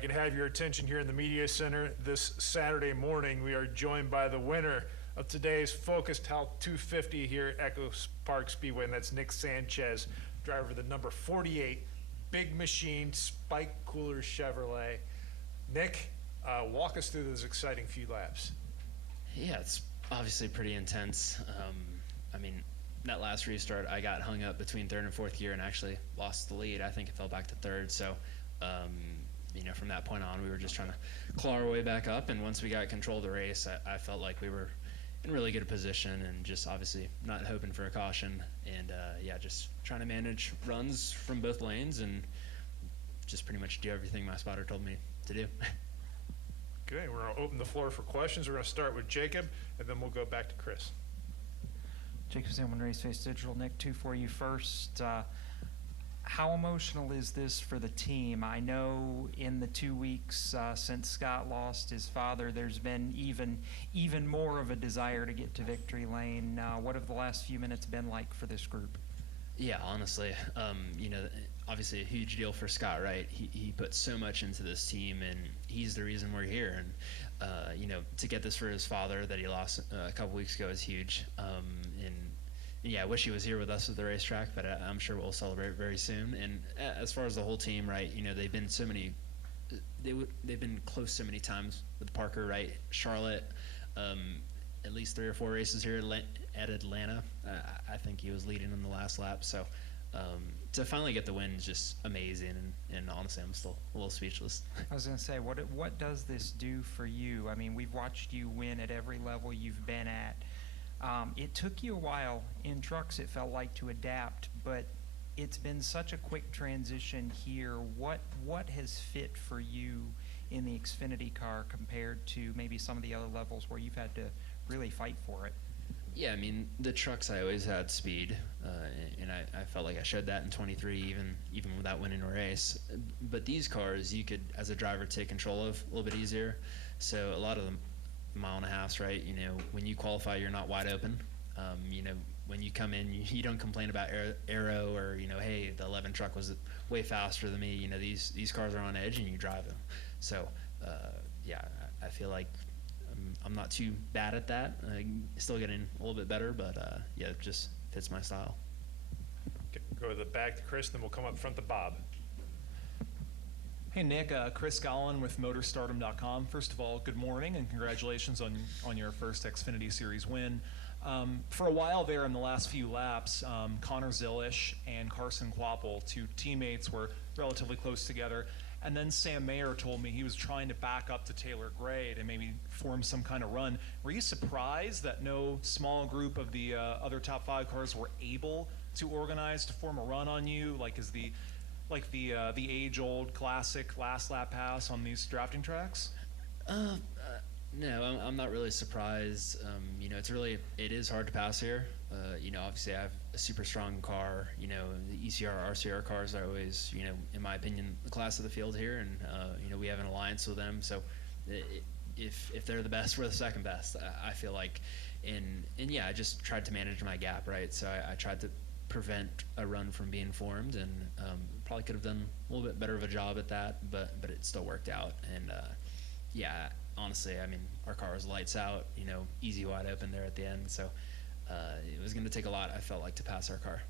I can have your attention here in the Media Center this Saturday morning. We are joined by the winner of today's Focused Health 250 here at EchoPark Speedway, and that's Nick Sanchez, driver of the number 48 Big Machine Spike Cooler Chevrolet. Nick, walk us through this exciting few laps. Yeah, it's obviously pretty intense. I mean, that last restart, I got hung up between third and fourth gear and actually lost the lead. I think it fell back to third. So, from that point on, we were just trying to claw our way back up. And once we got control of the race, I felt like we were in really good position and just obviously not hoping for a caution. And, just trying to manage runs from both lanes and just pretty much do everything my spotter told me to do. Okay, we're going to open the floor for questions. We're going to start with Jacob, and then we'll go back to Chris. Jacob Zimmerman, Race Face Digital. Nick, two for you first. How emotional is this for the team? I know in the 2 weeks since Scott lost his father, there's been even more of a desire to get to victory lane. What have the last few minutes been like for this group? Yeah, honestly, obviously a huge deal for Scott, right? He put so much into this team, and he's the reason we're here. And to get this for his father that he lost a couple weeks ago is huge. I wish he was here with us at the racetrack, but I'm sure we'll celebrate very soon. And as far as the whole team, right? They've been they've been close so many times with Parker, right? Charlotte, at least 3 or 4 races here at Atlanta. I think he was leading in the last lap. So to finally get the win is just amazing. And honestly, I'm still a little speechless. I was going to say, what does this do for you? I mean, we've watched you win at every level you've been at. It took you a while in trucks, it felt like, to adapt, but it's been such a quick transition here. What has fit for you in the Xfinity car compared to maybe some of the other levels where you've had to really fight for it? Yeah, I mean, the trucks, I always had speed, and I felt like I showed that in 23, even without winning a race. But these cars, you could, as a driver, take control of a little bit easier. So a lot of them, mile and a half, right? When you qualify, you're not wide open. When you come in, you don't complain about aero or, hey, the 11 truck was way faster than me. These cars are on edge and you drive them. So, I feel like I'm not too bad at that. Still getting a little bit better, but it just fits my style. Okay, go to the back to Chris, then we'll come up front to Bob. Hey Nick, Chris Gollin with MotorStardom.com. First of all, good morning and congratulations on your first Xfinity Series win. For a while there in the last few laps, Connor Zilish and Carson Quapple, 2 teammates, were relatively close together. And then Sam Mayer told me he was trying to back up to Taylor Gray to maybe form some kind of run. Were you surprised that no small group of the other top 5 cars were able to organize to form a run on you, like the age-old classic last lap pass on these drafting tracks? No, I'm not really surprised. It is hard to pass here. Obviously I have a super strong car. The ECR, RCR cars are always, in my opinion, the class of the field here, and we have an alliance with them. So if they're the best, we're the second best. I feel like, I just tried to manage my gap, right? So I tried to prevent a run from being formed, and probably could have done a little bit better of a job at that, but it still worked out. And honestly, I mean, our car was lights out, easy wide open there at the end. So it was going to take a lot, I felt like, to pass our car.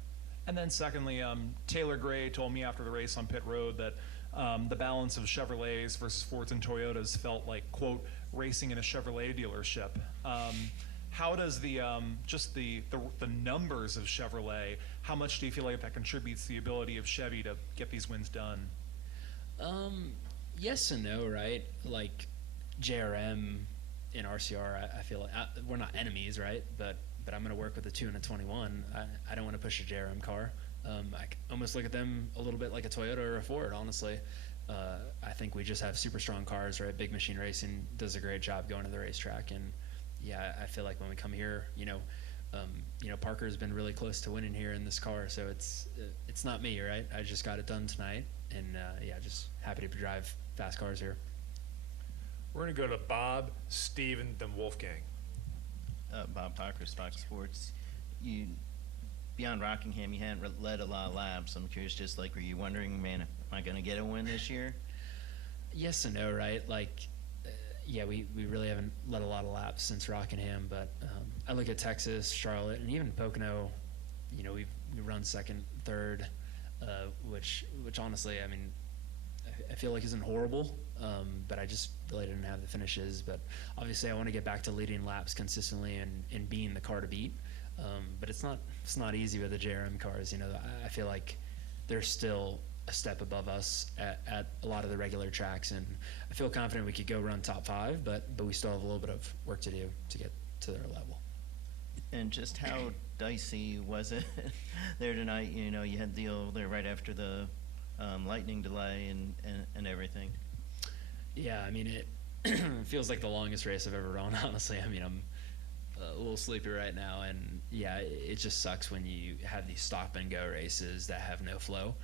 And then secondly, Taylor Gray told me after the race on pit road that the balance of Chevrolets versus Fords and Toyotas felt like, quote, racing in a Chevrolet dealership. How does the numbers of Chevrolet, how much do you feel like that contributes to the ability of Chevy to get these wins done? Yes and no, right? Like JRM and RCR, I feel like we're not enemies, right? But I'm going to work with a 2 and a 21. I don't want to push a JRM car. I almost look at them a little bit like a Toyota or a Ford, honestly. I think we just have super strong cars, right? Big Machine Racing does a great job going to the racetrack, and I feel like when we come here, Parker's been really close to winning here in this car, so it's not me, right? I just got it done tonight, and just happy to drive fast cars here. We're going to go to Bob, Steven, then Wolfgang. Bob Parker, Fox Sports. Beyond Rockingham, you hadn't led a lot of laps. I'm curious, were you wondering, man, am I going to get a win this year? Yes and no, right? Like, yeah, we really haven't led a lot of laps since Rockingham, but I look at Texas, Charlotte, and even Pocono. You know, we run second, third, which honestly, I mean, I feel like isn't horrible, but I just really didn't have the finishes. But obviously, I want to get back to leading laps consistently and being the car to beat. But it's not easy with the JRM cars. You know, I feel like they're still a step above us at a lot of the regular tracks, and I feel confident we could go run top 5, but we still have a little bit of work to do to get to their level. And just how dicey was it there tonight? You know, you had the deal there right after the lightning delay and everything. Yeah, I mean, it feels like the longest race I've ever run, honestly. I mean, I'm a little sleepy right now, and yeah, it just sucks when you have these stop and go races that have no flow.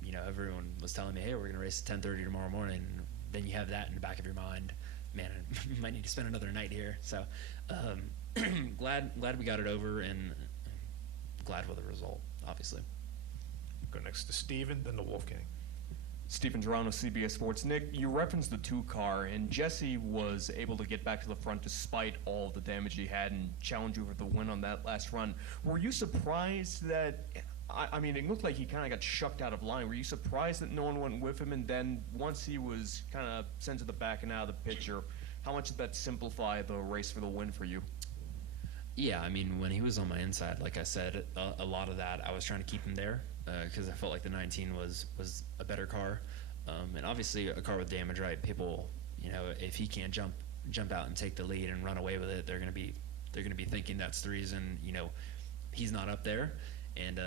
You know, everyone was telling me, hey, we're going to race at 10:30 tomorrow morning. And then you have that in the back of your mind. Man, I might need to spend another night here. So glad we got it over, and glad with the result, obviously. Go next to Steven, then to Wolfgang. Stephen Gerano, CBS Sports. Nick, you referenced the 2-car, and Jesse was able to get back to the front despite all the damage he had and challenge you for the win on that last run. Were you surprised that, I mean, it looked like he kind of got shucked out of line. Were you surprised that no one went with him? And then once he was kind of sent to the back and out of the picture, how much did that simplify the race for the win for you? Yeah, I mean, when he was on my inside, like I said, a lot of that, I was trying to keep him there because I felt like the 19 was a better car. And obviously a car with damage, right? People, you know, if he can't jump out and take the lead and run away with it, they're going to be thinking that's the reason, you know, he's not up there, and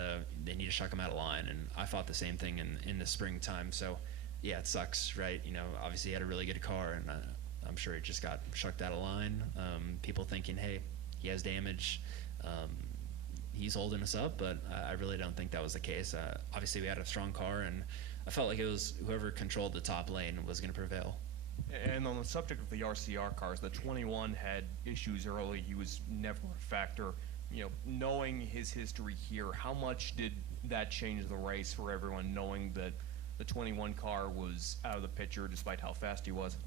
they need to shuck him out of line. And I thought the same thing in the springtime. So, yeah, it sucks, right? You know, obviously he had a really good car, and I'm sure he just got shucked out of line. People thinking, hey, he has damage. He's holding us up, but I really don't think that was the case. Obviously, we had a strong car, and I felt like it was whoever controlled the top lane was going to prevail. And on the subject of the RCR cars, the 21 had issues early. He was never a factor. You know, knowing his history here, how much did that change the race for everyone, knowing that the 21 car was out of the picture despite how fast he was?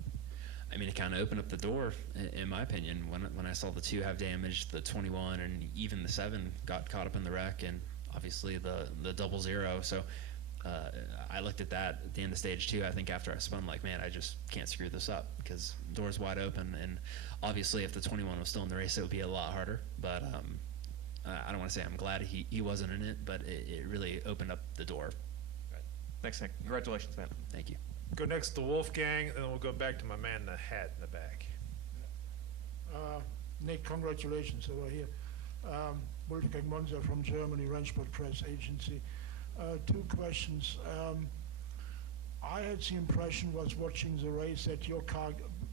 I mean, it kind of opened up the door, in my opinion, when I saw the 2 have damage, the 21 and even the 7 got caught up in the wreck, and obviously the 00. So I looked at that at the end of stage 2. I think after I spun, like, man, I just can't screw this up because the door's wide open. And obviously, if the 21 was still in the race, it would be a lot harder. But I don't want to say I'm glad he wasn't in it, but it really opened up the door. Thanks, Nick. Congratulations, man. Thank you. Go next to Wolfgang, and then we'll go back to my man in the hat in the back. Nick, congratulations over here. Wolfgang Monzer from Germany, Rennsport Press Agency. 2 questions. I had the impression was watching the race that your car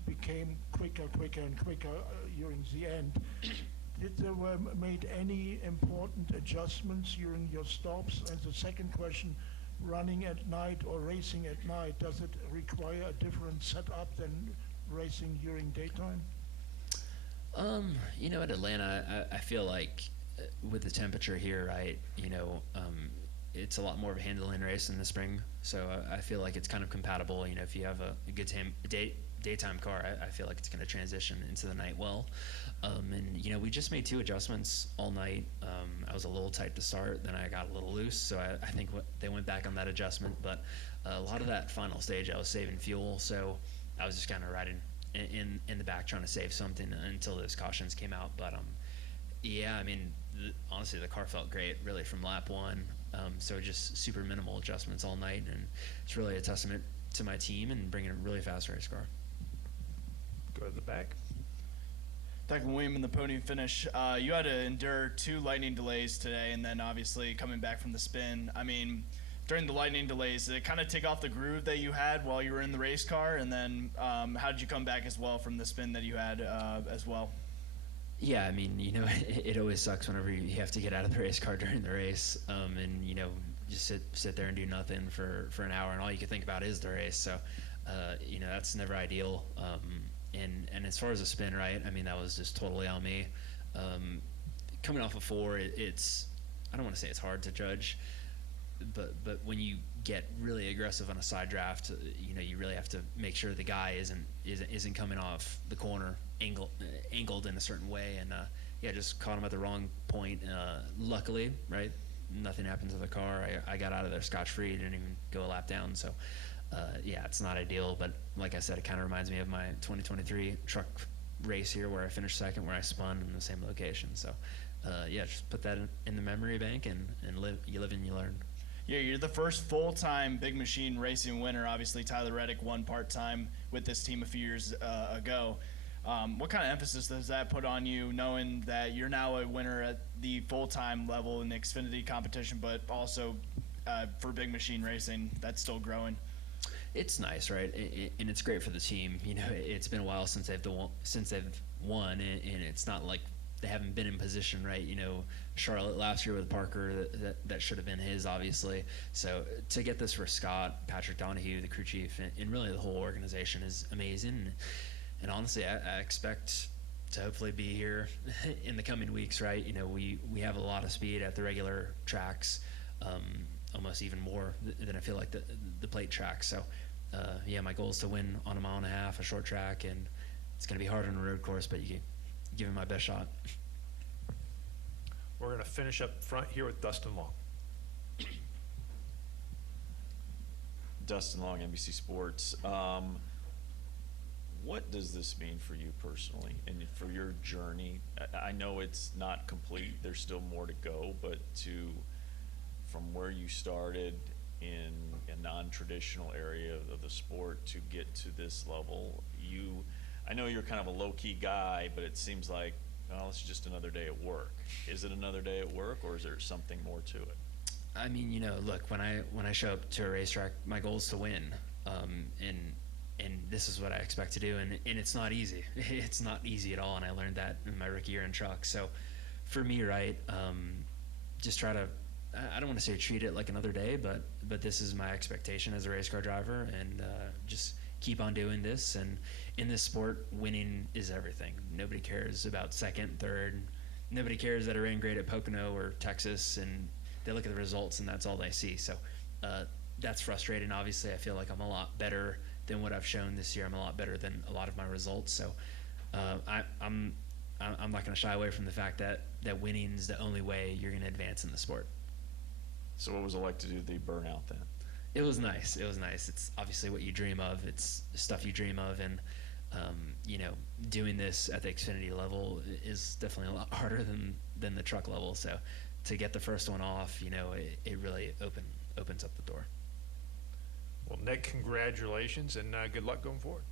became quicker and quicker during the end. Did there were made any important adjustments during your stops? And the second question, running at night or racing at night, does it require a different setup than racing during daytime? You know, at Atlanta, I feel like with the temperature here, right, you know, it's a lot more of a handling race in the spring. So I feel like it's kind of compatible. You know, if you have a good daytime car, I feel like it's going to transition into the night well. And, you know, we just made 2 adjustments all night. I was a little tight to start, then I got a little loose. So I think they went back on that adjustment. But a lot of that final stage, I was saving fuel. So I was just kind of riding in the back trying to save something until those cautions came out. But, yeah, I mean, honestly, the car felt great really from lap 1. So just super minimal adjustments all night. And it's really a testament to my team and bringing a really fast race car. Go to the back. Declan William in the podium finish. You had to endure 2 lightning delays today, and then obviously coming back from the spin. I mean, during the lightning delays, did it kind of take off the groove that you had while you were in the race car? And then how did you come back as well from the spin that you had as well? Yeah, I mean, you know, it always sucks whenever you have to get out of the race car during the race, and you know, just sit there and do nothing for an hour, and all you can think about is the race. So, you know, that's never ideal. And as far as the spin, right? I mean, that was just totally on me. Coming off of 4, it's I don't want to say it's hard to judge. but when you get really aggressive on a side draft, you really have to make sure the guy isn't coming off the corner angled in a certain way, and just caught him at the wrong point. Luckily, right, nothing happened to the car. I got out of there scotch-free, didn't even go a lap down. So, it's not ideal, but like I said, it kind of reminds me of my 2023 truck race here where I finished second, where I spun in the same location. So, just put that in the memory bank and you live and you learn. Yeah, you're the first full-time big machine racing winner. Obviously, Tyler Reddick won part-time with this team a few years ago. What kind of emphasis does that put on you, knowing that you're now a winner at the full-time level in the Xfinity competition, but also for big machine racing, that's still growing? It's nice, right? And it's great for the team. It's been a while since they've won, and it's not like they haven't been in position, right? Charlotte last year with Parker, that should have been his, obviously. So to get this for Scott, Patrick Donahue, the crew chief, and really the whole organization is amazing. And honestly, I expect to hopefully be here in the coming weeks, right? We have a lot of speed at the regular tracks, almost even more than I feel like the plate tracks. So, my goal is to win on a 1.5 mile, a short track, and it's going to be hard on a road course, but you give it my best shot. We're going to finish up front here with Dustin Long. Dustin Long, NBC Sports. What does this mean for you personally and for your journey? I know it's not complete. There's still more to go, but from where you started in a non-traditional area of the sport to get to this level, I know you're kind of a low-key guy, but it seems like, well, it's just another day at work. Is it another day at work, or is there something more to it? I mean, look, when I show up to a racetrack, my goal is to win, and this is what I expect to do, and it's not easy. It's not easy at all, and I learned that in my rookie year in trucks. So, for me, right, just try to, I don't want to say treat it like another day, but this is my expectation as a race car driver, and just keep on doing this. And in this sport, winning is everything. Nobody cares about second, third. Nobody cares that I ran great at Pocono or Texas, and they look at the results and that's all they see. So that's frustrating. Obviously, I feel like I'm a lot better than what I've shown this year. I'm a lot better than a lot of my results. So I'm not going to shy away from the fact that winning is the only way you're going to advance in the sport. So what was it like to do the burnout then? It was nice. It's obviously what you dream of. It's stuff you dream of, and doing this at the Xfinity level is definitely a lot harder than the truck level. So to get the first one off, it really opens up the door. Well, Nick, congratulations, and good luck going forward.